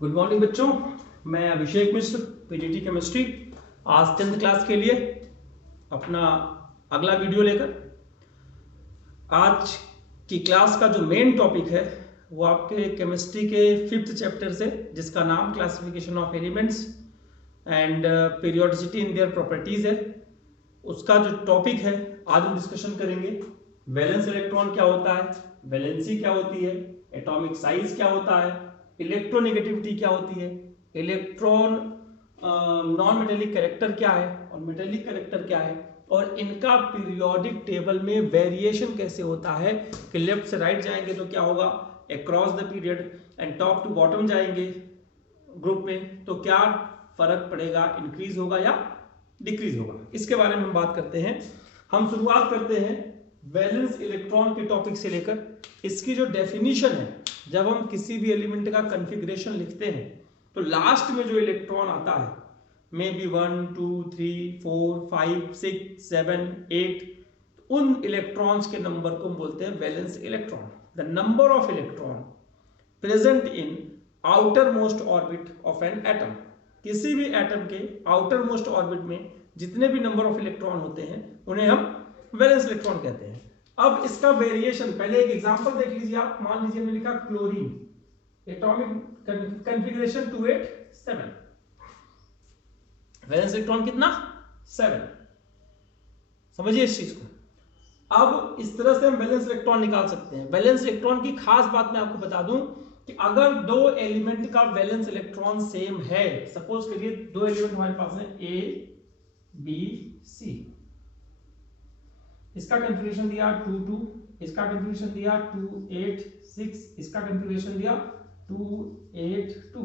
Good morning बच्चों, मैं अभिषेक मिश्र, PGT chemistry. आज 10th क्लास के लिए अपना अगला वीडियो लेकर आज की क्लास का जो मेन टॉपिक है वो आपके केमिस्ट्री के 5th चैप्टर से, जिसका नाम classification of elements and periodicity in their properties है। उसका जो टॉपिक है आज हम डिस्कशन करेंगे। वैलेंस इलेक्ट्रॉन क्या होता है, वैलेंसी क्या होती है, एटॉमिक साइज क्या होता है, इलेक्ट्रोनेगेटिविटी क्या होती है, इलेक्ट्रॉन नॉन मेटेलिक कैरेक्टर क्या है और मेटेलिक कैरेक्टर क्या है, और इनका पीरियोडिक टेबल में वेरिएशन कैसे होता है कि लेफ्ट से राइट जाएंगे तो क्या होगा across the period, and top to bottom जाएंगे ग्रुप में तो क्या फर्क पड़ेगा, इंक्रीज होगा या डिक्रीज होगा। इसके बारे में हम बात करते हैं। हम शुरुआत करते हैं वैलेंस इलेक्ट्रॉन के टॉपिक से लेकर। इसकी जो डेफिनेशन है, जब हम किसी भी एलिमेंट का कॉन्फ़िगरेशन लिखते हैं तो लास्ट में जो इलेक्ट्रॉन आता है, मे बी 1 2 3 4 5 6 7 8, उन इलेक्ट्रॉन्स के नंबर को हम बोलते हैं valence electron. The number of electron present in outer most orbit of an atom. किसी भी एटम के आउटर मोस्ट ऑर्बिट में जितने भी नंबर ऑफ इलेक्ट्रॉन होते हैं उन्हें हम वैलेंस इलेक्ट्रॉन कहते हैं। अब इसका वेरिएशन, पहले एक एग्जांपल देख लीजिए आप। मान लीजिए मैंने लिखा chlorine, atomic configuration 287, valence electron कितना 7। समझिए इस चीज को। अब इस तरह से हम वैलेंस इलेक्ट्रॉन निकाल सकते हैं। वैलेंस इलेक्ट्रॉन की खास बात मैं आपको बता दूं कि अगर दो एलिमेंट का वैलेंस इलेक्ट्रॉन सेम है, सपोज करिए दो एलिमेंट हमारे पास है ए बी सी, इसका कॉन्फ़िगरेशन दिया 2 2, इसका कॉन्फ़िगरेशन दिया 2 8 6, इसका कॉन्फ़िगरेशन दिया 2 8 2।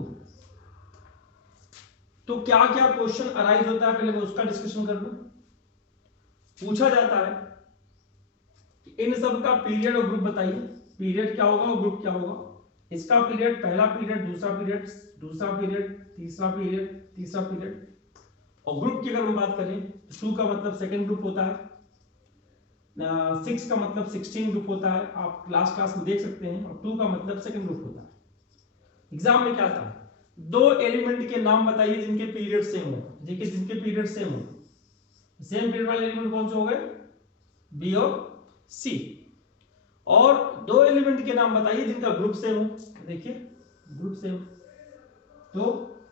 तो क्या क्या क्वेश्चन अराइज होता है, पहले मैं उसका डिस्कशन कर लूं। पूछा जाता है कि इन सब का पीरियड और ग्रुप बताइए। पीरियड क्या होगा और ग्रुप क्या होगा। इसका पीरियड, पहला पीरियड, दूसरा पीरियड, दूसरा पीरियड, तीसरा पीरियड, तीसरा पीरियड। और ग्रुप की अगर हम बात करें, 2 का मतलब सेकेंड ग्रुप होता है, 6 का मतलब 16 ग्रुप होता है, आप लास्ट क्लास में देख सकते हैं, और 2 का मतलब सेकंड ग्रुप होता है। एग्जाम में क्या था, दो एलिमेंट के नाम बताइए जिनके पीरियड सेम हो। देखिए जिनके पीरियड सेम हो, सेम पीरियड वाले एलिमेंट कौन से हो गए, बी और सी। और दो एलिमेंट के नाम बताइए जिनका ग्रुप सेम हो। देखिए ग्रुप सेम, तो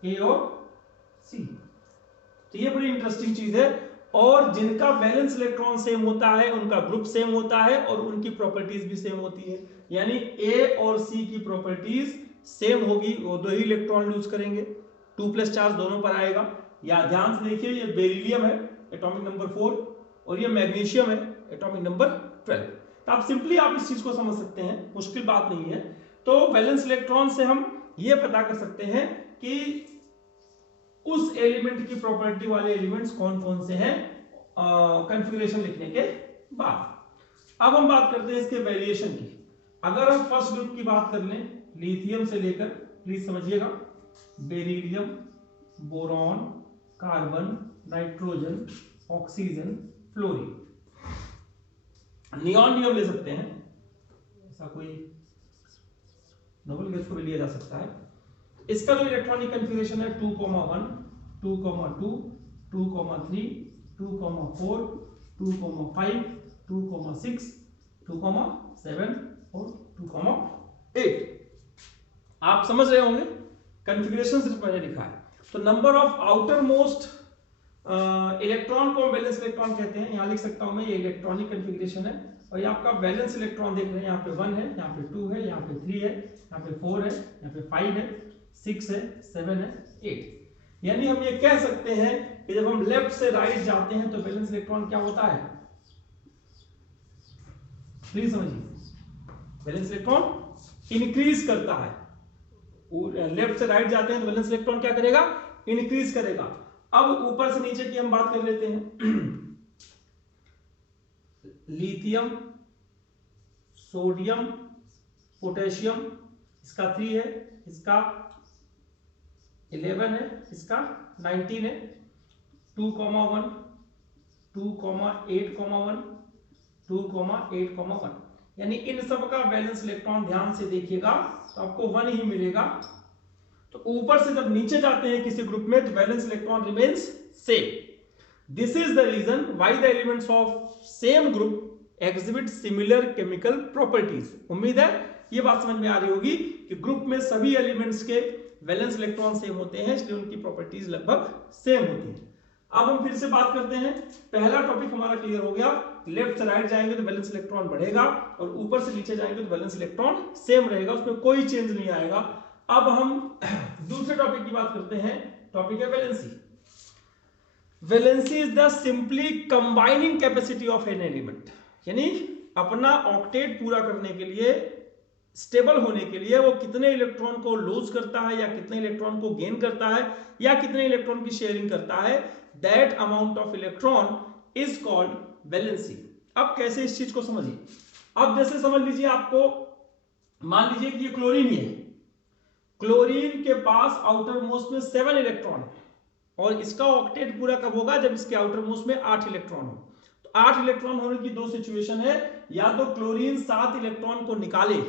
ए और सी। तो ये बड़ी इंटरेस्टिंग चीज है। और जिनका वैलेंस इलेक्ट्रॉन सेम होता है उनका ग्रुप सेम होता है और उनकी प्रॉपर्टीज भी सेम होती है। यानी ए और सी की प्रॉपर्टीज सेम होगी, वो दो ही इलेक्ट्रॉन लूज करेंगे, 2 प्लस चार्ज दोनों पर आएगा। या ध्यान से देखिए, ये बेरिलियम है एटॉमिक नंबर 4 और ये मैग्नीशियम है एटॉमिक नंबर 12। तो आप सिंपली आप इस चीज को समझ सकते हैं, मुश्किल बात नहीं है। तो वैलेंस इलेक्ट्रॉन से हम ये पता कर सकते हैं कि उस एलिमेंट की प्रॉपर्टी वाले एलिमेंट्स कौन कौन से हैं कॉन्फ़िगरेशन लिखने के बाद। अब हम बात करते हैं इसके वेरिएशन की। अगर हम फर्स्ट ग्रुप की बात कर लें, लिथियम से लेकर, प्लीज समझिएगा, beryllium, boron, carbon, nitrogen, oxygen, fluorine, neon भी हम ले सकते हैं, ऐसा कोई नोबेल गैस को भी लिया जा सकता है। इसका जो इलेक्ट्रॉनिक कॉन्फ़िगरेशन है 2,1, 2,2, 2,3, 2,4, 2,5, 2,6, 2,7 और 2,8। आप समझ रहे होंगे, कॉन्फ़िगरेशन सिर्फ मैंने लिखा है। तो number of outer most electron को वैलेंस इलेक्ट्रॉन कहते हैं। यहां लिख सकता हूं मैं, ये इलेक्ट्रॉनिक कॉन्फ़िगरेशन है। और ये आपका वैलेंस इलेक्ट्रॉन देख रहे हैं, यहाँ पे 1 है, यहाँ पे 2 है, यहाँ पे 3 है, यहाँ पे 4 है, यहाँ पे 5 है, 6 है, 7 है, 8। यानी हम ये कह सकते हैं कि जब हम लेफ्ट से राइट जाते हैं तो वैलेंस इलेक्ट्रॉन क्या होता है, प्लीज समझिए, वैलेंस इलेक्ट्रॉन इंक्रीज करता है। लेफ्ट से राइट जाते हैं तो वैलेंस इलेक्ट्रॉन क्या करेगा, इंक्रीज करेगा। अब ऊपर से नीचे की हम बात कर लेते हैं। लिथियम, सोडियम, पोटेशियम, इसका 3 है, इसका 11 है, इसका 19 है, 2,1, 2,8,1, 2,8,1। यानी इन सब का वैलेंस इलेक्ट्रॉन ध्यान से देखिएगा तो आपको 1 ही मिलेगा। तो ऊपर से जब नीचे जाते हैं किसी ग्रुप में तो valence electron remains same. This is the reason why the elements of same group exhibit similar chemical properties. उम्मीद है ये बात समझ में आ रही होगी कि ग्रुप में सभी एलिमेंट्स के वैलेंस इलेक्ट्रॉन सेम होते हैं, इसलिए उनकी प्रॉपर्टीज लगभग सेम होती हैं। अब हम फिर से बात करते हैं, पहला टॉपिक हमारा क्लियर हो गया, लेफ्ट से राइट जाएंगे तो वैलेंस इलेक्ट्रॉन बढ़ेगा और ऊपर से नीचे जाएंगे तो वैलेंस इलेक्ट्रॉन सेम रहेगा, उसमें कोई चेंज नहीं आएगा। अब हम दूसरे टॉपिक की बात करते हैं, टॉपिक है valency. Valency is the simply combining capacity of an element, यानी अपना ऑक्टेट पूरा करने के लिए, स्टेबल होने के लिए वो कितने इलेक्ट्रॉन को लूज करता है या कितने इलेक्ट्रॉन को गेन करता है या कितने इलेक्ट्रॉन की शेयरिंग करता है, that amount of electron is called valency. अब कैसे इस चीज को समझिए, अब जैसे समझ लीजिए, आपको मान लीजिए कि ये क्लोरीन ही है, क्लोरीन के पास आउटर मोस्ट में 7 इलेक्ट्रॉन है और इसका ऑक्टेट पूरा कब होगा, जब इसके आउटर मोस्ट में 8 इलेक्ट्रॉन हो। तो 8 इलेक्ट्रॉन होने की दो सिचुएशन है, या तो क्लोरीन 7 इलेक्ट्रॉन को निकाले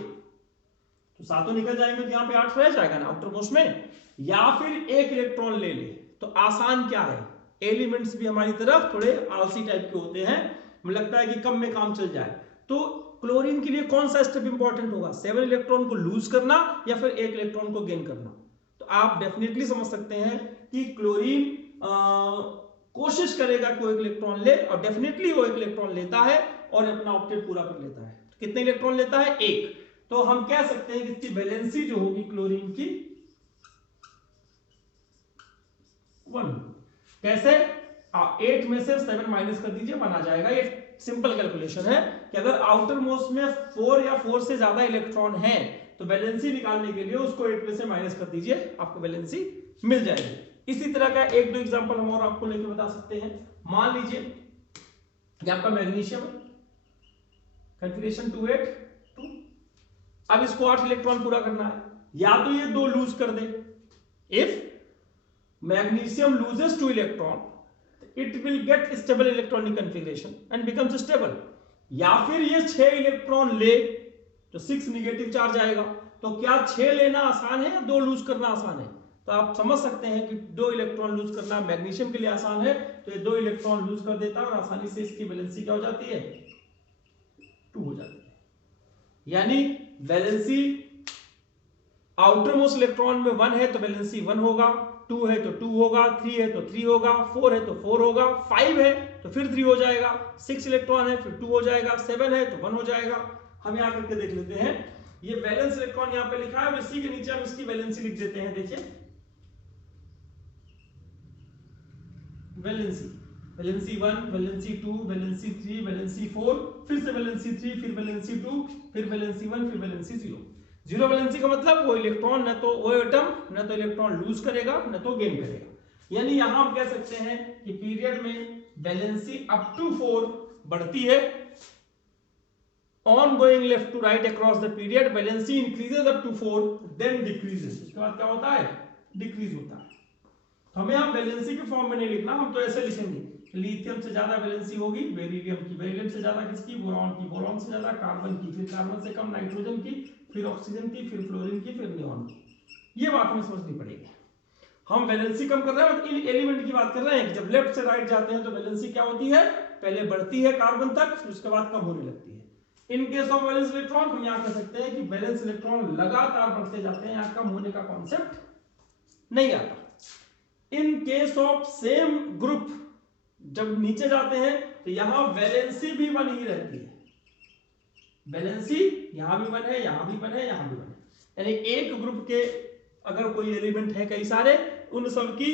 तो 7 निकल जाएंगे तो यहां पे 8 रह जाएगा ना आउटर मोस्ट में, या फिर 1 इलेक्ट्रॉन ले ले। तो आसान क्या है, एलिमेंट्स भी हमारी तरफ थोड़े आलसी टाइप के होते हैं, मुझे लगता है कि कम में काम चल जाए। तो क्लोरीन के लिए कौन सा स्टेप इंपॉर्टेंट होगा, 7 इलेक्ट्रॉन को लूज करना या फिर 1 इलेक्ट्रॉन को गेन करना। तो आप डेफिनेटली समझ सकते हैं कि क्लोरीन कोशिश करेगा कोई 1 इलेक्ट्रॉन ले, और डेफिनेटली वो 1 इलेक्ट्रॉन लेता है और अपना ऑक्टेट पूरा कर लेता है। तो कितने इलेक्ट्रॉन लेता है, 1। तो हम कह सकते हैं कि इसकी वैलेंसी जो होगी क्लोरीन की 1। कैसे, 8 में से 7 माइनस कर दीजिए, 1 आ जाएगा। ये सिंपल कैलकुलेशन है कि अगर आउटर मोस्ट में 4 या 4 से ज्यादा इलेक्ट्रॉन हैं तो वैलेंसी निकालने के लिए उसको 8 में से माइनस कर दीजिए, आपको वैलेंसी मिल जाएगी। इसी तरह का 1-2 एग्जांपल हम और आपको लेके बता सकते हैं। मान लीजिए ये आपका मैग्नीशियम है, कॉन्फ़िगरेशन 282। अब इसको 8 इलेक्ट्रॉन पूरा करना है, या तो ये 2 लूज कर दे, if magnesium loses 2 electron it will get stable electronic configuration and becomes stable, या फिर ये 6 इलेक्ट्रॉन ले तो 6 निगेटिव चार्ज आएगा। तो क्या 6 लेना आसान है या 2 लूज करना आसान है, तो आप समझ सकते हैं कि 2 इलेक्ट्रॉन लूज करना मैग्नीशियम के लिए आसान है, तो ये 2 इलेक्ट्रॉन लूज कर देता है और आसानी से इसकी वैलेंसी क्या हो जाती है, 2 हो जाती है। यानी वैलेंसी आउटर मोस्ट इलेक्ट्रॉन में 1 है तो वैलेंसी 1 होगा, 2 है तो 2 होगा, 3 है तो 3 होगा, 4 है तो 4 होगा, 5 है तो फिर 3 हो जाएगा, 6 इलेक्ट्रॉन है फिर 2 हो जाएगा, 7 है तो 1 हो जाएगा। हम यहां करके देख लेते हैं, ये वैलेंस इलेक्ट्रॉन यहां पे लिखा है और इसी के नीचे हम इसकी वैलेंसी लिख देते हैं। देखिए valency, valency 1, valency 2, valency 3, valency 4, फिर से वैलेंसी 3, फिर वैलेंसी 2, फिर वैलेंसी 1, फिर वैलेंसी 0। 0 वैलेंसी का मतलब वो इलेक्ट्रॉन न तो वो एटम न तो इलेक्ट्रॉन लूज करेगा न तो गेन करेगा। यानी यहां हम कह सकते हैं कि पीरियड में वैलेंसी अप टू 4 बढ़ती है, on going left to right across the period valency increases up to 4 then decreases, उसके बाद क्या होता है, डिक्रीज होता है। तो हमें हम वैलेंसी के फॉर्म में नहीं लिखना, हम तो ऐसे लिखेंगे, लिथियम से ज्यादा वैलेंसी होगी बेरिलियम की, बेरिलियम से ज्यादा किसकी, बोरॉन की, बोरॉन से ज्यादा कार्बन की, फिर कार्बन से कम नाइट्रोजन की, फिर ऑक्सीजन की, फिर फ्लोरीन की, फिर नियॉन की। ये बात हमें समझनी पड़ेगी। हम वैलेंसी कम कर रहे हैं, इन एलिमेंट की बात कर रहे हैं कि जब लेफ्ट से राइट जाते हैं तो वैलेंसी क्या होती है, पहले बढ़ती है कार्बन तक, फिर उसके बाद कम होने लगती है। In case of valence electron हम यहां कह सकते हैं कि वैलेंस इलेक्ट्रॉन लगातार बढ़ते जाते हैं, यहां कम होने का कॉन्सेप्ट नहीं आता। In case of same group जब नीचे जाते हैं तो यहां वैलेंसी भी 1 ही रहती है, वैलेंसी यहां भी 1 है, यहां भी 1 है, यहां भी 1 है। यानी एक ग्रुप के अगर कोई एलिमेंट है कई सारे, उन सब की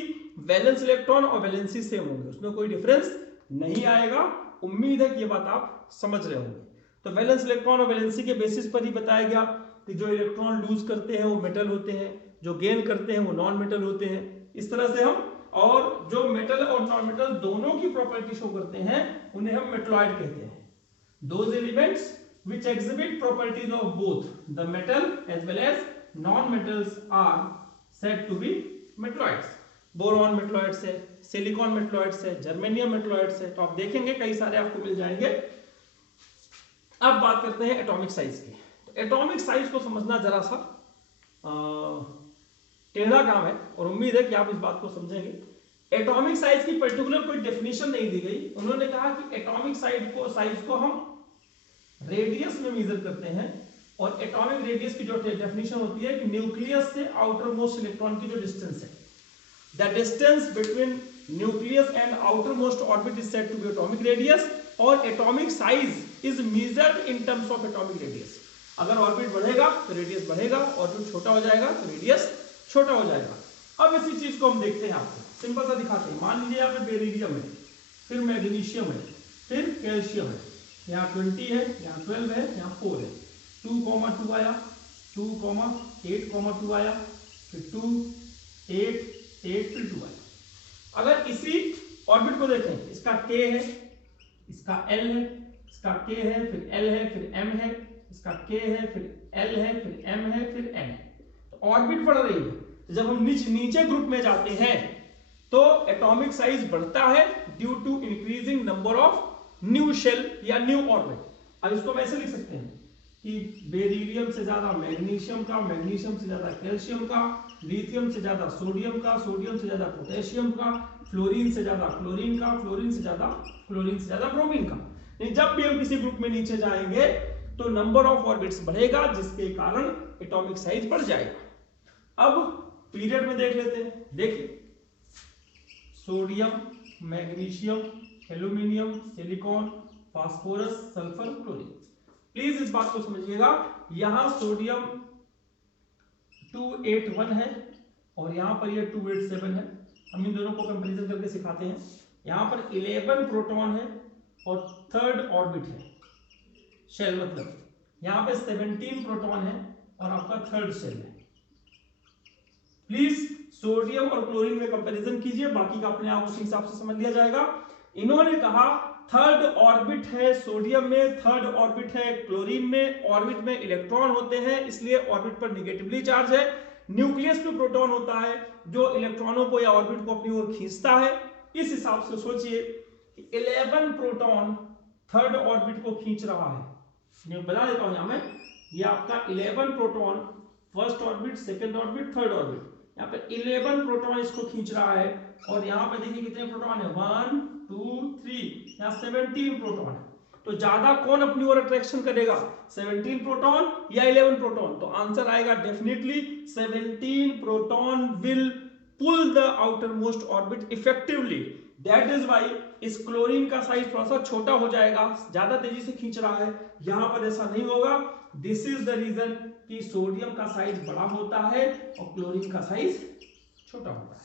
वैलेंस इलेक्ट्रॉन और वैलेंसी सेम होंगे, उसमें कोई डिफरेंस नहीं आएगा। उम्मीद है कि ये बात आप समझ रहे होंगे। तो वैलेंस इलेक्ट्रॉन और वैलेंसी के बेसिस पर ही बताया गया कि जो इलेक्ट्रॉन लूज करते हैं वो मेटल होते हैं, जो गेन करते हैं वो नॉन मेटल होते हैं। इस तरह से हम, और जो मेटल और नॉन मेटल दोनों की प्रॉपर्टी शो करते हैं उन्हें हम मेटलॉइड कहते हैं। Those elements which exhibit properties of both the metal as well as non-metals are said to be metalloids. Boron metalloids है, सिलिकॉन मेटलॉइड्स है, जर्मेनियम मेटलॉइड्स है, तो आप देखेंगे कई सारे आपको मिल जाएंगे। अब बात करते हैं एटॉमिक साइज की। तो एटॉमिक साइज को समझना जरा सा टेढ़ा काम है और उम्मीद है कि आप इस बात को समझेंगे। एटॉमिक साइज की पर्टिकुलर कोई डेफिनेशन नहीं दी गई, उन्होंने कहा कि एटॉमिक साइज को हम रेडियस में मेजर करते हैं और एटॉमिक रेडियस की जो डेफिनेशन होती है कि न्यूक्लियस से आउटर मोस्ट इलेक्ट्रॉन की जो डिस्टेंस है, the distance between nucleus and outer most orbit is said to be atomic radius, और atomic size is measured in terms of atomic radius. अगर ऑर्बिट बढ़ेगा तो रेडियस बढ़ेगा, ऑर्बिट छोटा हो जाएगा तो रेडियस छोटा हो जाएगा। अब इसी चीज को हम देखते हैं, आपको सिंपल सा दिखाते हैं। मान लीजिए यहाँ पे बेरिलियम है, फिर मैग्नीशियम है, फिर कैल्शियम है, यहाँ 20 है, यहाँ 12 है, यहाँ 4 है, 2,2 आया, 2,8,2 आया, फिर 2, 8, 8, फिर 2 आया। अगर इसी ऑर्बिट को देखें, इसका K है, इसका L है, इसका K है, फिर L है, फिर M है, इसका K है, फिर L है, फिर M है, फिर N है, तो ऑर्बिट बढ़ रही है। जब हम नीचे ग्रुप में जाते हैं तो एटॉमिक साइज बढ़ता है due to increasing number of new shell या न्यू ऑर्बिट। अब इसको हम ऐसे लिख सकते हैं कि बेरिलियम से ज्यादा मैग्नीशियम का, मैग्नीशियम से ज्यादा कैल्शियम का, लिथियम से ज्यादा सोडियम का, सोडियम से ज्यादा पोटेशियम का, फ्लोरीन से ज्यादा क्लोरीन का, फ्लोरीन से ज्यादा ब्रोमीन का। जब भी हम किसी ग्रुप में नीचे जाएंगे तो नंबर ऑफ ऑर्बिट्स बढ़ेगा, जिसके कारण एटॉमिक साइज बढ़ जाएगा। अब पीरियड में देख लेते हैं। देखिए, sodium, magnesium, aluminium, silicon, phosphorus, sulphur, chlorine. Please इस बात को समझिएगा, यहां सोडियम 281 है और यहां पर ये 287 है। हम इन दोनों को कंपैरिजन करके सिखाते हैं। यहां पर 11 प्रोटॉन है और थर्ड ऑर्बिट है, शेल मतलब यहां पे 17 प्रोटॉन है और आपका थर्ड शेल है। प्लीज सोडियम और क्लोरीन में कंपैरिजन कीजिए, बाकी का अपने आप उसी हिसाब से समझ लिया जाएगा। इन्होंने कहा थर्ड ऑर्बिट है सोडियम में, थर्ड ऑर्बिट है क्लोरीन में, ऑर्बिट में इलेक्ट्रॉन होते हैं इसलिए ऑर्बिट पर निगेटिवली चार्ज है। न्यूक्लियस में प्रोटॉन होता है जो इलेक्ट्रॉनों को या ऑर्बिट को अपनी ओर खींचता है। इस हिसाब से सोचिए 11 प्रोटॉन थर्ड ऑर्बिट को खींच रहा है। मैं बता देता हूं, यहां में ये आपका 11 proton first orbit, second orbit, third orbit, यहाँ पे 11 प्रोटॉन इसको खींच रहा है और यहाँ पे देखिए कितने प्रोटॉन है, 1, 2, 3, यहाँ 17 प्रोटॉन है। तो ज्यादा कौन अपनी ओर अट्रैक्शन करेगा, 17 प्रोटॉन या 11 प्रोटॉन? तो आंसर आएगा definitely 17 proton will pull the outer most orbit effectively. That is why इस क्लोरीन का साइज थोड़ा सा छोटा हो जाएगा, ज्यादा तेजी से खींच रहा है, यहां पर ऐसा नहीं होगा। दिस इज द रीजन कि सोडियम का साइज बड़ा होता है और क्लोरीन का साइज छोटा होता है।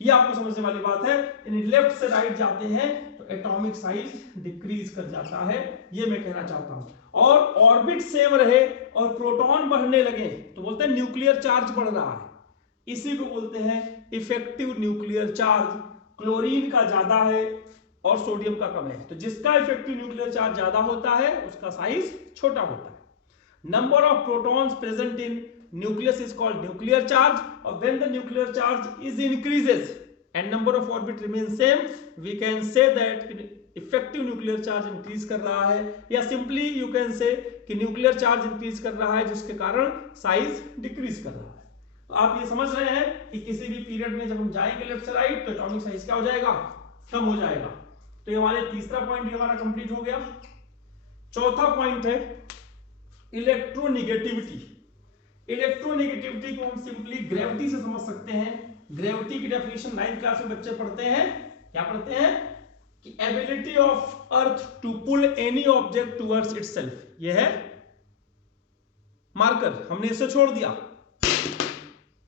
ये आपको समझने वाली बात है। इन लेफ्ट से राइट जाते हैं तो एटॉमिक साइज डिक्रीज कर जाता है, ये मैं कहना चाहता हूं। और ऑर्बिट सेम रहे और प्रोटॉन बढ़ने लगे तो बोलते हैं न्यूक्लियर चार्ज बढ़ रहा है, इसी को बोलते हैं इफेक्टिव न्यूक्लियर चार्ज। क्लोरीन का ज्यादा है और सोडियम का कम है, तो जिसका इफेक्टिव न्यूक्लियर चार्ज ज्यादा होता है उसका साइज छोटा होता है। Number of protons present in nucleus is called nuclear charge, और when the nuclear charge is increases and number of orbit remain same, we can say that effective nuclear charge increase कर रहा है, या simply you can say कि nuclear charge increase कर रहा है जिसके कारण साइज डिक्रीज कर रहा है। तो आप ये समझ रहे हैं कि किसी भी पीरियड में जब हम जाएंगे लेफ्ट से राइट तो एटॉमिक साइज क्या हो जाएगा, कम हो जाएगा। तो ये हमारे तीसरा पॉइंट ये हमारा कंप्लीट हो गया। चौथा पॉइंट है इलेक्ट्रोनिगेटिविटी। इलेक्ट्रोनिगेटिविटी को हम सिंपली ग्रेविटी से समझ सकते हैं। ग्रेविटी की डेफिनेशन 9th क्लास में बच्चे पढ़ते हैं, क्या पढ़ते हैं कि ability of earth to pull any object towards itself. ये है मार्कर, हमने इसे छोड़ दिया,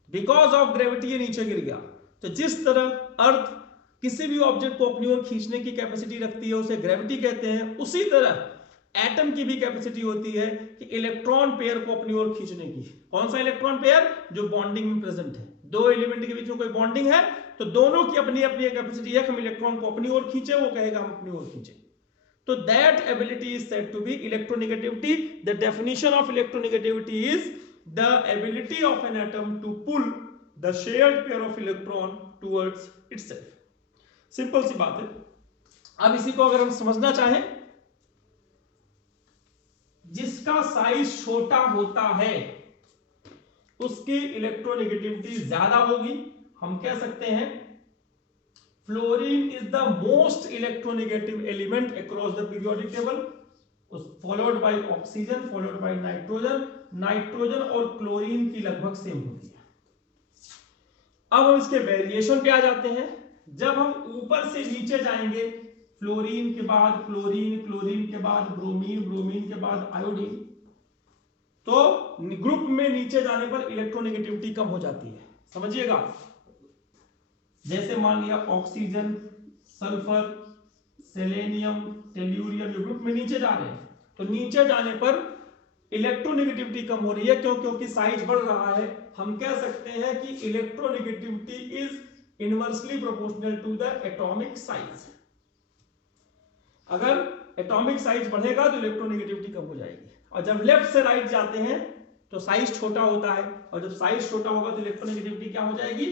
बिकॉज ऑफ ग्रेविटी ये नीचे गिर गया। तो जिस तरह अर्थ किसी भी ऑब्जेक्ट को अपनी ओर खींचने की कैपेसिटी रखती है उसे ग्रेविटी कहते हैं, उसी तरह एटम की भी कैपेसिटी होती है कि इलेक्ट्रॉन पेयर को अपनी ओर खींचने की। कौन सा इलेक्ट्रॉन पेयर? जो बॉन्डिंग में प्रेजेंट है, दो एलिमेंट के बीच में कोई बॉन्डिंग है तो दोनों की अपनी अपनी कैपेसिटी है, हम इलेक्ट्रॉन को अपनी ओर खींचे, वो कहेगा हम अपनी ओर खींचे। तो that ability is said to be electronegativity. The definition of electronegativity is the ability of an atom to pull the shared pair of electron towards itself। Simple सी बात है। अब इसी को अगर हम समझना चाहें, जिसका साइज छोटा होता है उसकी इलेक्ट्रोनेगेटिविटी ज्यादा होगी। हम कह सकते हैं fluorine is the most electronegative element across the periodic table, followed by oxygen, followed by nitrogen. Nitrogen और क्लोरीन की लगभग सेम होती है। अब हम इसके वेरिएशन पे आ जाते हैं। जब हम ऊपर से नीचे जाएंगे, फ्लोरीन के बाद क्लोरीन, क्लोरीन के बाद ब्रोमीन, ब्रोमीन के बाद आयोडीन, तो ग्रुप में नीचे जाने पर इलेक्ट्रोनेगेटिविटी कम हो जाती है। समझिएगा, जैसे मान लिया ऑक्सीजन, सल्फर, सेलेनियम, टेल्यूरियम, ये ग्रुप में नीचे जा रहे हैं, तो नीचे जाने पर इलेक्ट्रोनेगेटिविटी कम हो रही है। क्यों? क्योंकि साइज बढ़ रहा है। हम कह सकते हैं कि electronegativity is inversely proportional to the atomic size. अगर एटॉमिक साइज बढ़ेगा तो इलेक्ट्रोनेगेटिविटी कम हो जाएगी। और जब लेफ्ट से राइट जाते हैं तो साइज छोटा होता है, और जब साइज छोटा होगा तो इलेक्ट्रोनेगेटिविटी क्या हो जाएगी?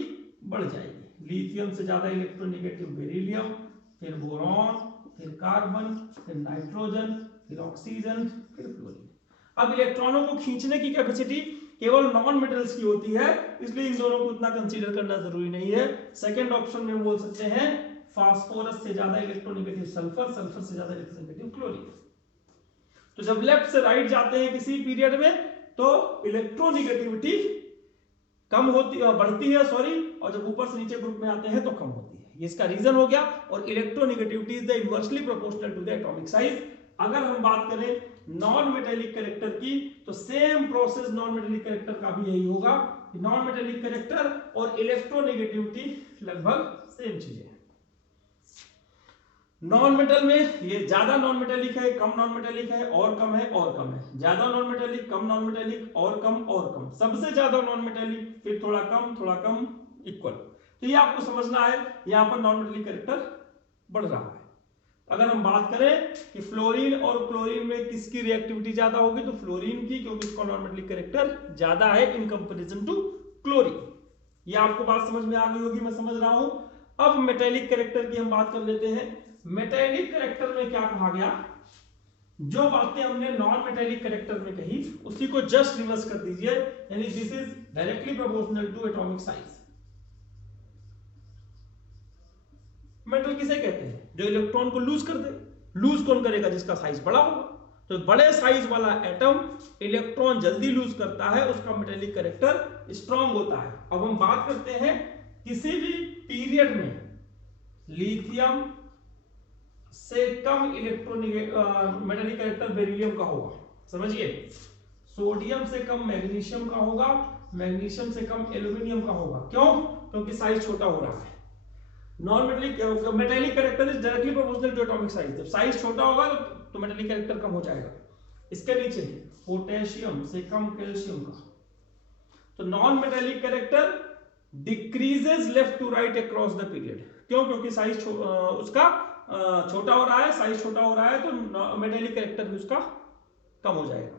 बढ़ जाएगी। लिथियम से ज्यादा इलेक्ट्रोनेगेटिव बेरिलियम, फिर बोरॉन, फिर कार्बन, फिर नाइट्रोजन, फिर ऑक्सीजन, फिर फ्लोरीन। अब इलेक्ट्रॉनों को खींचने की कैपेसिटी केवल नॉन मेटल्स की होती है, इसलिए इन दोनों को उतना कंसीडर करना जरूरी नहीं है। सेकंड ऑप्शन में बोल सकते हैं फास्फोरस से ज्यादा इलेक्ट्रोनेगेटिव सल्फर, सल्फर से ज्यादा इलेक्ट्रोनेगेटिव क्लोरीन। तो जब लेफ्ट से राइट जाते हैं किसी पीरियड में तो इलेक्ट्रोनेगेटिविटी कम होती बढ़ती है, और जब ऊपर से नीचे ग्रुप में आते हैं तो कम होती है। ये इसका रीजन हो गया। और electronegativity is the inversely proportional to the atomic size. अगर हम बात करें नॉन मेटेलिक कैरेक्टर की, तो same process non metallic character का भी यही होगा। नॉन मेटेलिक कैरेक्टर और इलेक्ट्रोनेगेटिविटी लगभग सेम चीजें हैं। नॉन मेटल में ये ज्यादा नॉन मेटेलिक है, कम नॉन मेटेलिक है, और कम है, और कम है। ज्यादा नॉन मेटेलिक, कम नॉन मेटेलिक, और कम, और कम। सबसे ज्यादा नॉन मेटेलिक, फिर थोड़ा कम, इक्वल। तो ये आपको समझना है, यहां पर नॉन मेटेलिक कैरेक्टर बढ़ रहा है। अगर हम बात करें कि फ्लोरीन और क्लोरीन में किसकी रिएक्टिविटी ज्यादा होगी, तो फ्लोरीन की, क्योंकि इसका नॉन मेटेलिक कैरेक्टर ज्यादा है इन कंपैरिजन टू क्लोरीन। ये आपको बात समझ में आ गई होगी, मैं समझ रहा हूं। अब मेटेलिक कैरेक्टर की हम बात कर लेते हैं। मेटेलिक कैरेक्टर में क्या कहा गया? जो बातें हमने नॉन मेटेलिक कैरेक्टर में कही उसी को जस्ट रिवर्स कर दीजिए, यानी this is directly proportional to atomic size. Metal किसे कहते हैं? जो इलेक्ट्रॉन को लूज कर दे। लूज कौन करेगा? जिसका साइज बड़ा होगा। तो बड़े साइज वाला एटम इलेक्ट्रॉन जल्दी लूज करता है, उसका मेटेलिक कैरेक्टर स्ट्रांग होता है। अब हम बात करते हैं किसी भी पीरियड में लिथियम से कम मेटेलिक कैरेक्टर बेरिलियम का होगा। समझिए, सोडियम से कम मैग्नीशियम का होगा, मैग्नीशियम से कम एल्यूमिनियम का होगा। क्यों? क्योंकि साइज छोटा हो रहा है। Non metallic metallic character is directly proportional to atomic size. जब साइज छोटा होगा तो मेटेलिक कैरेक्टर कम हो जाएगा। इसके नीचे पोटेशियम से कम कैल्शियम का, तो non metallic character decreases left to right across the period. क्यों? क्योंकि साइज उसका छोटा हो रहा है, साइज छोटा हो रहा है, तो मेटेलिक कैरेक्टर भी उसका कम हो जाएगा।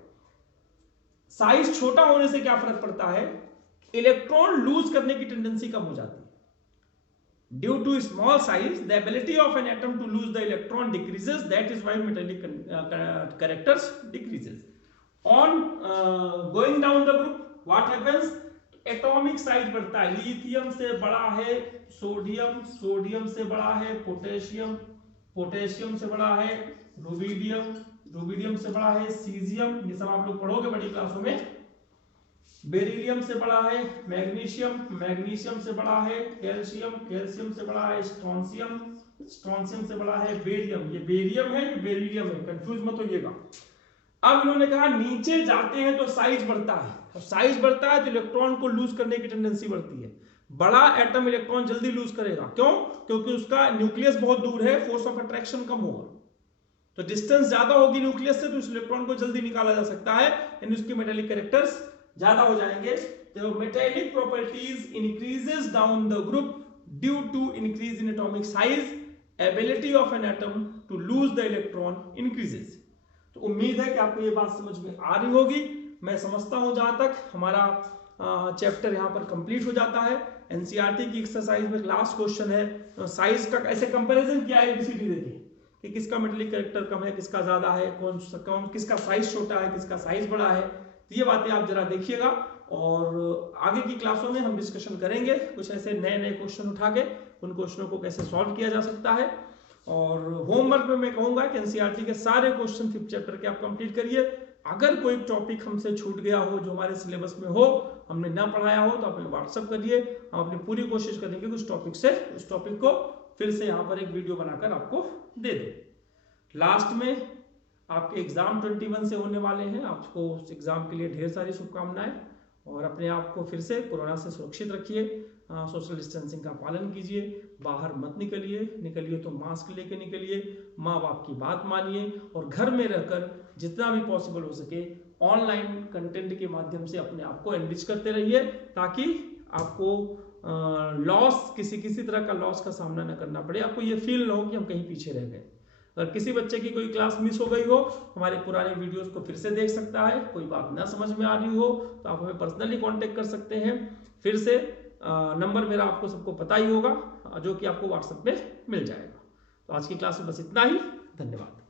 साइज छोटा होने से क्या फर्क पड़ता है? इलेक्ट्रॉन लूज करने की टेंडेंसी कम हो जाती है। Due to small size, the ability of an atom to lose the electron decreases. That is why metallic characters decreases. On going down the group, what happens? Atomic size बढ़ता है। Lithium से बड़ा है sodium, sodium से बड़ा है potassium, potassium से बड़ा है रुबिडियम, रुबिडियम से बड़ा है सीजियम। ये सब आप लोग पढ़ोगे बड़ी क्लासों में। बेरिलियम से बड़ा है मैग्नीशियम, मैग्नीशियम से बड़ा है कैल्शियम, कैल्शियम से बड़ा है स्ट्रोंशियम, स्ट्रोंशियम से बड़ा है बेरियम। ये बेरियम है, ये बेरिलियम है, कंफ्यूज मत होइएगा। अब इन्होंने कहा नीचे जाते हैं तो साइज बढ़ता है। अब साइज बढ़ता है तो इलेक्ट्रॉन को लूज करने की टेंडेंसी बढ़ती है। बड़ा एटम इलेक्ट्रॉन जल्दी लूज करेगा। क्यों? क्योंकि उसका न्यूक्लियस बहुत दूर है, फोर्स ऑफ अट्रैक्शन कम होगा। तो डिस्टेंस ज्यादा होगी न्यूक्लियस से, तो उस इलेक्ट्रॉन को जल्दी निकाला जा सकता है, यानी उसकी मेटेलिक कैरेक्टर्स ज्यादा हो जाएंगे। तो metallic properties increases down the group due to increase in atomic size, ability of an atom to lose the electron increases. तो उम्मीद है कि आपको ये बात समझ में आ रही होगी। मैं समझता हूं जहां तक हमारा चैप्टर यहां पर कंप्लीट हो जाता है। एनसीईआरटी की एक्सरसाइज में लास्ट क्वेश्चन है, साइज का ऐसे कंपैरिजन किया है एबीसीडी देखिए कि किसका मेटेलिक कैरेक्टर कम है, किसका ज्यादा है, कौन किसका साइज छोटा है, किसका साइज बड़ा है। तो ये बातें आप जरा देखिएगा। और आगे की क्लासों में हम डिस्कशन करेंगे कुछ ऐसे नए नए क्वेश्चन उठा के उन क्वेश्चनों को कैसे सॉल्व किया जा सकता है। और होमवर्क में मैं कहूंगा कि एनसीईआरटी के सारे क्वेश्चन 5th चैप्टर के आप कंप्लीट करिए। अगर कोई टॉपिक हमसे छूट गया हो जो हमारे सिलेबस में हो, हमने ना पढ़ाया हो, तो आप हमें व्हाट्सअप करिए, हम अपनी पूरी कोशिश करेंगे उस टॉपिक को फिर से यहाँ पर एक वीडियो बनाकर आपको दे दें। लास्ट में आपके एग्जाम 21 से होने वाले हैं, आपको उस एग्जाम के लिए ढेर सारी शुभकामनाएं और अपने आप को फिर से कोरोना से सुरक्षित रखिए, सोशल डिस्टेंसिंग का पालन कीजिए, बाहर मत निकलिए तो मास्क लेके निकलिए, माँ बाप की बात मानिए और घर में रहकर जितना भी पॉसिबल हो सके ऑनलाइन कंटेंट के माध्यम से अपने आप को एनरिच करते रहिए ताकि आपको लॉस किसी तरह का लॉस का सामना न करना पड़े, आपको ये फील ना हो कि हम कहीं पीछे रह गए। अगर किसी बच्चे की कोई क्लास मिस हो गई हो, हमारे पुराने वीडियोस को फिर से देख सकता है, कोई बात ना समझ में आ रही हो तो आप हमें पर्सनली कांटेक्ट कर सकते हैं। फिर से नंबर मेरा आपको सबको पता ही होगा जो कि आपको व्हाट्सएप पे मिल जाएगा। तो आज की क्लास में बस इतना ही, धन्यवाद।